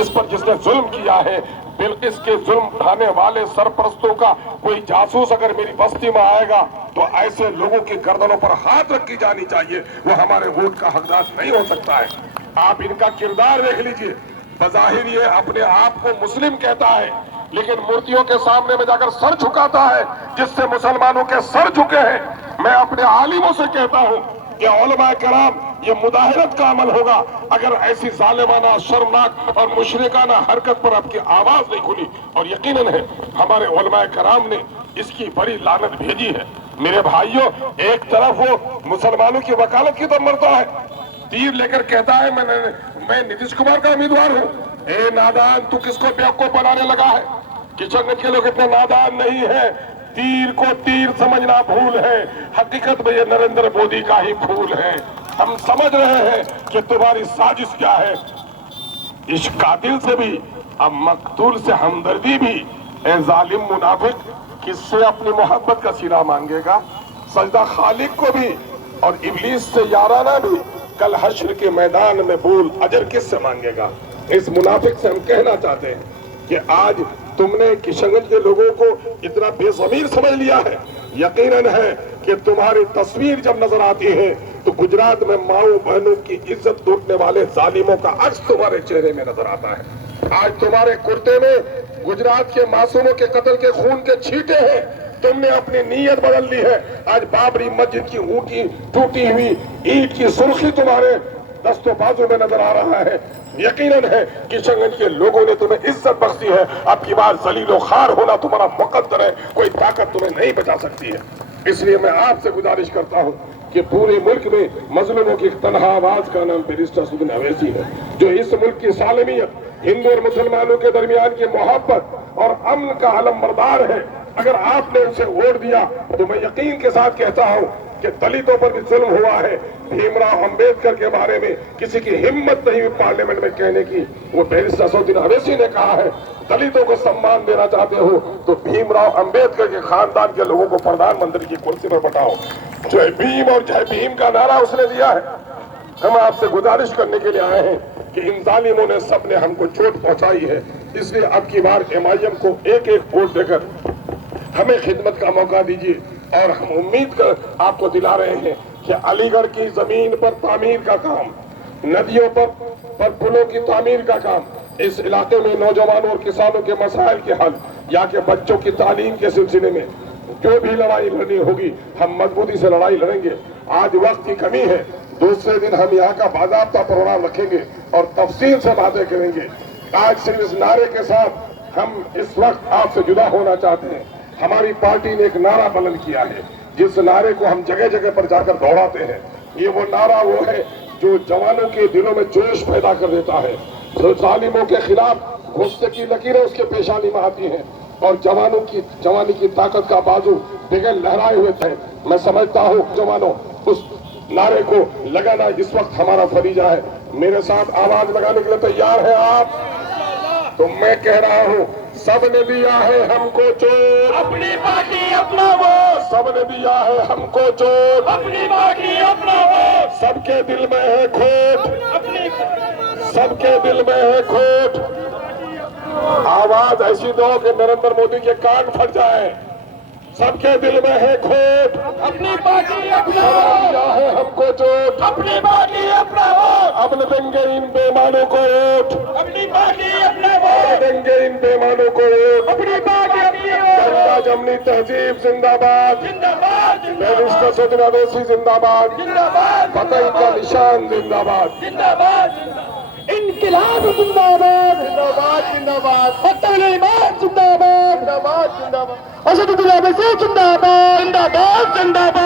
اس پر جس نے ظلم کیا ہے، بلقیس کے ظلم اٹھانے والے سرپرستوں کا کوئی جاسوس اگر میری بستی میں آئے گا تو ایسے لوگوں کی گردنوں پر ہاتھ رکھی جانی چاہیے، وہ ہمارے ووٹ کا حقدار نہیں ہو سکتا ہے۔ آپ ان کا کردار دیکھ لیجئے، بظاہر یہ اپنے آپ کو مسلم کہتا ہے لیکن مورتیوں کے سامنے میں جا کر سر جھکاتا ہے، جس سے مسلمانوں کے سر جھکے ہیں۔ میں اپنے عالموں سے کہتا ہوں کہ علماء کرام یہ مداہنت کا عمل ہوگا اگر ایسی ظالمانہ، شرمناک اور مشرکانہ حرکت پر آپ کی آواز نہیں کھلی، اور یقیناً ہے ہمارے علماء کرام نے اس کی بڑی لعنت بھیجی ہے۔ میرے بھائیوں، ایک طرف وہ مسلمانوں کی وکالت کی طرف مرتا ہے، تیر لے کر کہتا ہے میں نتیش کمار کا امیدوار ہوں۔ اے نادان، تو کس کو بیوقوف بنانے لگا ہے؟ کشن گنج کے لوگ اتنے نادان نہیں ہیں، تیر کو تیر سمجھنا بھول ہے، حقیقت میں یہ نریندر مودی کا ہی پھول ہے۔ ہم سمجھ رہے ہیں کہ تمہاری سازش کیا ہے۔ اس قاتل سے بھی، اب مقتول سے ہمدردی بھی۔ اے ظالم منافق، کس سے اپنی محبت کا سینہ مانگے گا؟ سجدہ خالق کو بھی اور ابلیس سے یارانہ بھی کل حشر کے میدان میں بول اجر کس سے مانگے گا؟ اس منافق سے ہم کہنا چاہتے ہیں کہ آج تم نے کشن گنج کے لوگوں کو اتنا بے ضمیر سمجھ لیا ہے۔ یقیناً ہے کہ تمہاری تصویر جب نظر آتی ہے تو گجرات میں ماؤں بہنوں کی عزت لوٹنے والے ظالموں کا عکس تمہارے چہرے میں نظر آتا ہے۔ آج تمہارے کرتے میں گجرات کے معصوموں کے قتل کے خون کے چھینٹے ہیں۔ تم نے اپنی نیت بدل لی ہے۔ آج بابری مسجد کی اونٹی ٹوٹی ہوئی اینٹ کی سرخی تمہارے دست و بازو میں نظر آ رہا ہے۔ یقیناً ہے کشن گنج کے لوگوں نے تمہیں عزت بخشی ہے۔ اب کی بار ذلیل و خوار ہونا تمہارا مقدر ہے، کوئی طاقت تمہیں نہیں بچا سکتی ہے۔ اس لیے میں آپ سے گزارش کرتا ہوں کہ پورے ملک میں مظلوموں کی تنہا آواز کا نام بیرسٹر سدن اویسی ہے، جو اس ملک کی سالمیت، ہندو اور مسلمانوں کے درمیان کی محبت اور امن کا علم بردار ہے۔ اگر آپ نے اسے ووٹ دیا تو میں یقین کے ساتھ کہتا ہوں کہ دلتوں پر بھی ظلم ہوا ہے۔ بھیم راؤ امبیڈکر کے بارے میں کسی کی ہمت نہیں ہوئی پارلیمنٹ میں کہنے کی، وہ بیرسٹر سدن اویسی نے کہا ہے۔ دلتوں کو سمان دینا چاہتے ہو تو بھیم راؤ امبیڈکر کے خاندان کے لوگوں کو پردھان منتری کی کرسی پر بٹھاؤ۔ جے بھیم اور جے بھیم کا نعرہ اس نے دیا ہے۔ ہم آپ سے گزارش کرنے کے لیے آئے ہیں کہ ان ظالموں نے سب نے ہم کو چوٹ پہنچائی ہے، اس لیے اب کی بار MIM کو ایک ایک ووٹ دے کر ہمیں خدمت کا موقع دیجیے، اور ہم امید کر آپ کو دلا رہے ہیں کہ علی گڑھ کی زمین پر تعمیر کا کام، ندیوں پر پلوں کی تعمیر کا کام، اس علاقے میں نوجوانوں اور کسانوں کے مسائل کے حل، یا کہ بچوں کی تعلیم کے سلسلے میں جو بھی لڑائی لڑنی ہوگی ہم مضبوطی سے لڑائی لڑیں گے۔ آج وقت کی کمی ہے، دوسرے دن ہم یہاں کا باضابطہ پروگرام رکھیں گے اور تفصیل سے باتیں کریں گے۔ آج صرف اس نعرے کے ساتھ ہم اس وقت آپ سے جدا ہونا چاہتے ہیں۔ ہماری پارٹی نے ایک نعرہ بلند کیا ہے، جس نعرے کو ہم جگہ جگہ پر جا کر دوہراتے ہیں۔ یہ وہ نعرہ وہ ہے جو جوانوں کے دلوں میں جوش پیدا کر دیتا ہے۔ ظالموں کے خلاف غصے کی لکیریں اس کے پیشانی میں آتی ہیں، اور جوانی کی طاقت کا بازو بغیر لہرائے ہوئے تھے۔ میں سمجھتا ہوں جوانوں، اس نعرے کو لگانا اس وقت ہمارا فریضہ ہے۔ میرے ساتھ آواز لگانے کے لیے تیار ہیں آپ؟ تو میں کہہ رہا ہوں، سب نے دیا ہے ہم کو چوٹ، اپنی پارٹی اپنا ووٹ، سب نے دیا ہے ہم کو چوٹ، اپنی پارٹی اپنا ووٹ، سب کے دل میں ہے کھوٹ، اپنی سب کے دل میں ہے کھوٹ۔ آواز ایسی دو کہ نریندر مودی کے کان پھٹ جائیں۔ سب کے دل میں ہے کھوٹ، اپنی پارٹی اپنا سب نے ووٹ، دیا ہے ہم کو چوٹ، اپنی پارٹی اپنا ووٹ، اب دیں گے ان بےمانوں کو ووٹ، اپنی پارٹی اپنا اب ووٹ، دیں گے ان بےمانوں کو ووٹ۔ اپنی پارٹی اپنی ووٹ، گنگا جمنی تہذیب زندہ باد، زندہ باد، زندہ بیرسٹر باد، سدن اویسی زندہ باد، زندہ باد، فتح کا نشان زندہ باد، زندہ باد، انقلاب زندہ باد، زندہ باد، زندہ باد، فتح الایمان زندہ باد، زندہ باد، زندہ باد۔ اسد الدین اویسی زندہ باد، زندہ باد، زندہ باد۔